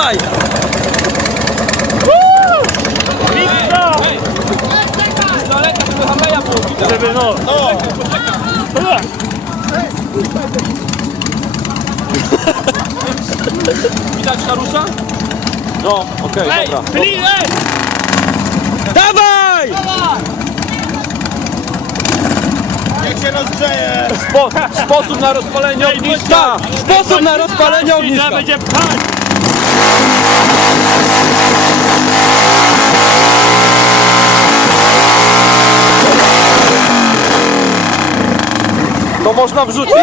Dawaj! Z daleka, żeby Harleja było widać. Żeby no. Widać Harusa? No, okej, Ej, dobra. Fili, ej! Dawaj! Jak się rozgrzeje. Sposób na rozpalenie ogniska! Sposób na rozpalenie ogniska! Będzie pchać. To można wrzucić.